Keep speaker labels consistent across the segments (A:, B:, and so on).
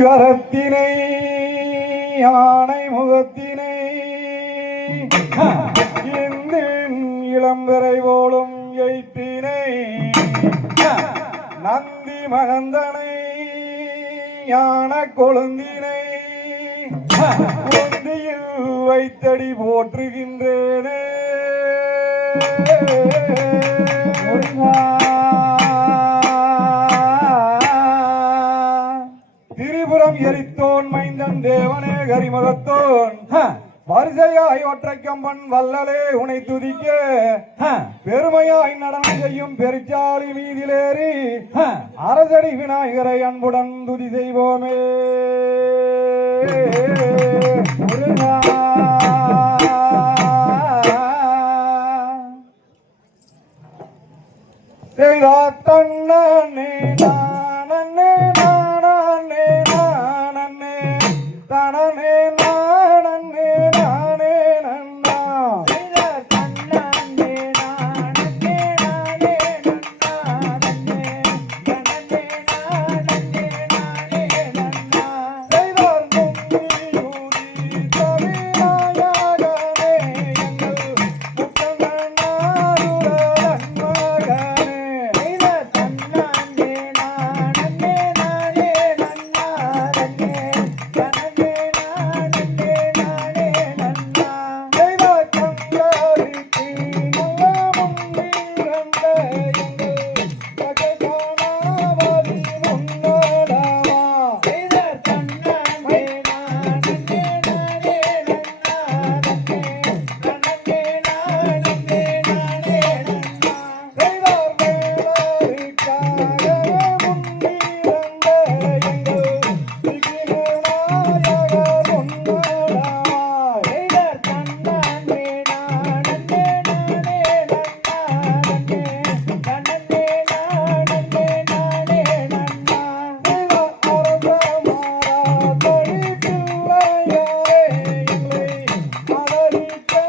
A: கரத்தினை யானை முகத்தினை. இந்த இளம்பரை போலும் எய்த்தினை. நந்தி மகந்தனை யான கொழுந்தினை. குந்தியில் வைத்தடி போற்றுகின்றேனே. திரிபுரம் எரித்தோன் மைந்தன் தேவனே கரிமகத்தோன். வரிசையாய் ஒற்றைக்கம்பன் வல்லலே உனை துதிக்க. பெருமையாய் நடனம் செய்யும் பெருச்சாளி மீதிலேறி. அரசடி விநாயகரை அன்புடன் துதி செய்வோமே. செய்தா தன்னே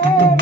A: Yay!